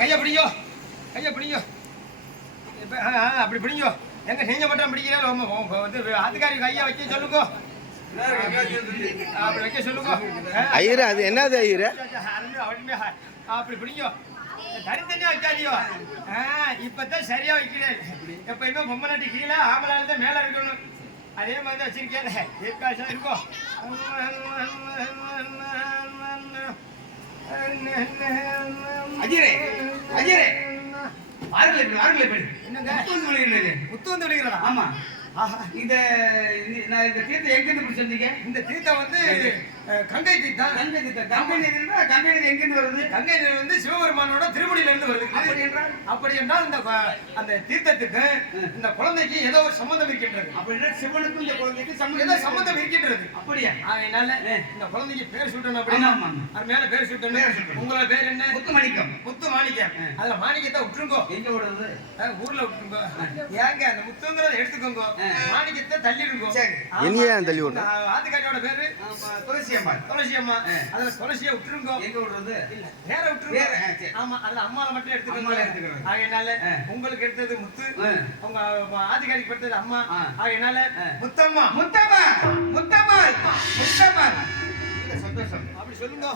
கையை பிடிங்கோ, கையை பிடிங்கோ. அப்படி பிடிங்கோ. எங்க செஞ்ச மட்டும் பிடிக்கிறேன். வந்து ஆத்துக்காரி கையை வைக்க சொல்லுங்க. அப்படி வைக்க சொல்லுங்க. ஐயரு அது என்னது ஐயரு? அப்படி பிடிங்கோ. தனித்தனியா வைக்காதியோ. இப்பதான் சரியா வைக்கிறேன். எப்பயுமே பொம்மை நாட்டி கீழே ஆம்பளால தான் மேல இருக்கணும். அதே மாதிரி தான் வச்சிருக்கேன். ஏற்காசம் இருக்கும். அஜிரே அஜிரே என்னங்க முத்து வந்து விழுகிறதா? ஆமா. இந்த தீர்த்தம் எங்கிருந்து சொன்னீங்க? இந்த தீர்த்தம் வந்து கங்கை தீர்த்தம். கங்கை தீர்த்தம். கங்கை நீர் கங்கை நீர் எங்கிருந்து வருது? கங்கை நீர் வந்து சிவபெருமானோட திருமுடியில இருந்து வருது. அப்படி என்றால் இந்த அந்த தீர்த்தத்துக்கு இந்த குழந்தைக்கு ஏதோ ஒரு சம்பந்தம் இருக்கின்றது. அப்படின்னா சிவனுக்கும் இந்த குழந்தைக்கு ஏதோ சம்பந்தம் இருக்கின்றது. அப்படியா? அதனால இந்த குழந்தைக்கு பேர் சூட்டணும். அப்படின்னா அது மேல பேர் சூட்டணும். உங்களோட பேர் என்ன? முத்துமாணிக்கம். முத்துமாணிக்கம். அதுல மாணிக்கத்தை விட்டுருங்கோ. எங்க விடுறது? ஊர்ல விட்டுருங்கோ. ஏங்க அந்த முத்துங்கிறத எடுத்துக்கோங்க, மாணிக்கத்தை தள்ளிடுங்க. இனியா தள்ளி விடுங்க. ஆத்துக்காரியோட பேரு துளசி அம்மா. துளசி அம்மா. அதுல துளசியை விட்டுருங்க. எங்க விடுறது? இல்ல வேற விட்டுருங்க. ஆமா அதுல அம்மாவை மட்டும் எடுத்துக்கோங்க. ஆகையினால உங்களுக்கு எடுத்தது முத்து, உங்க ஆதிகாரிக்கு எடுத்தது அம்மா. ஆகையினால முத்தம்மா முத்தம்மா முத்தம்மா முத்தம்மா. சந்தோஷம். அப்படி சொல்லுங்க.